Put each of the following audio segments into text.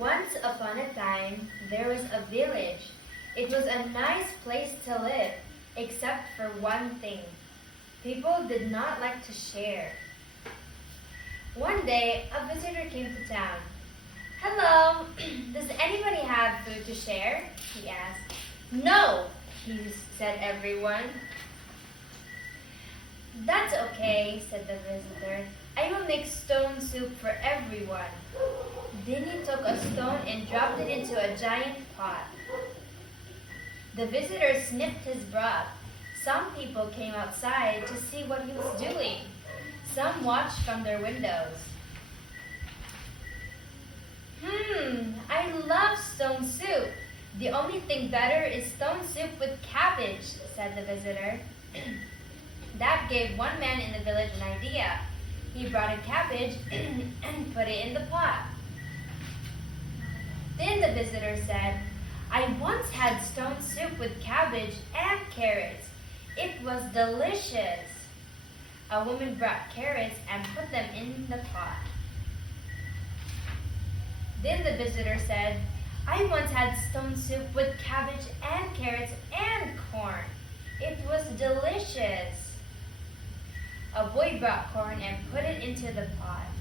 Once upon a time, there was a village. It was a nice place to live, except for one thing. People did not like to share. One day, a visitor came to town. "Hello, does anybody have food to share?" he asked. "No," said everyone. "That's okay," said the visitor. "I will make stone soup for everyone." Then he took a stone and dropped it into a giant pot. The visitor sniffed his breath. Some people came outside to see what he was doing. Some watched from their windows. I love stone soup. The only thing better is stone soup with cabbage," said the visitor. That gave one man in the village an idea. He brought a cabbage and put it in the pot. Then the visitor said, "I once had stone soup with cabbage and carrots. It was delicious." A woman brought carrots and put them in the pot. Then the visitor said, "I once had stone soup with cabbage and carrots and corn. It was delicious." A boy brought corn and put it into the pot.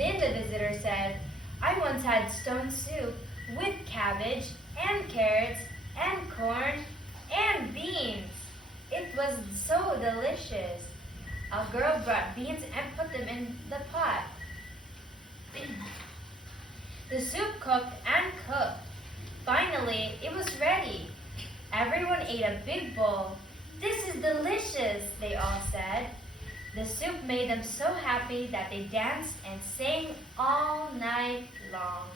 Then the visitor said, "I once had stone soup with cabbage and carrots and corn and beans. It was so delicious." A girl brought beans and put them in the pot. The soup cooked and cooked. Finally, it was ready. Everyone ate a big bowl. "This is delicious," they all said. The soup made them so happy that they danced and sang all night long.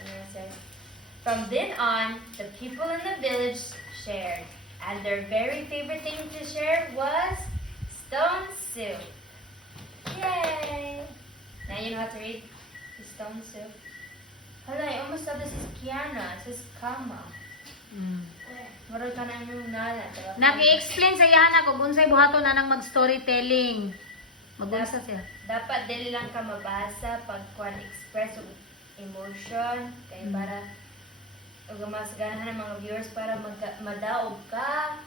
And it says, from then on, the people in the village shared, and their very favorite thing to share was stone soup. Yay! Now you know how to read the stone soup. Hala, I almost thought this is Kiana. This is Kama. Marag ka na yung nala. Nag-i-explain sa Yana kung unsay buhaton na nang mag-storytelling. Mag-unsa siya. Dapat dili lang ka mabasa pag kuan express og emotion kay para ug mas ganahan ng mga viewers para madaog ka.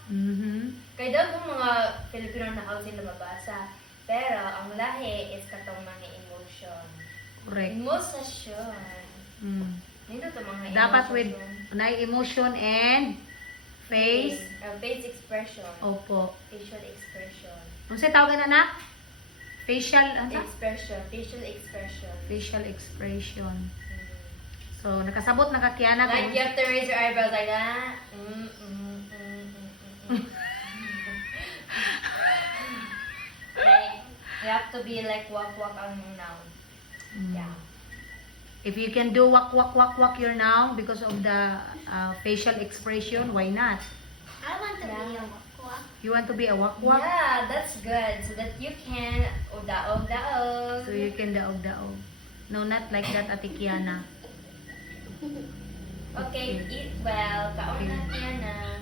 Kay daw kung mga Filipino na ako sila mabasa. Pero ang lahi is katong mga emotion. Correct. Emotion. Nito to mga Dapat emotion. with emotion and face. Face expression. Opo. Facial expression. Unsay tawag na? Facial, Expression. Facial expression. Facial expression. So, nakasabot na kakiana Like you have to raise your eyebrows like that. Like, you have to be like walk ang noun. Yeah. If you can do walk your now because of the facial expression, why not? I want to be a walk. You want to be a walk? Yeah, that's good. So that you can daog. So you can daog. No, not like that, Ate Kiana. Okay, eat well. Kaon na, Kiana.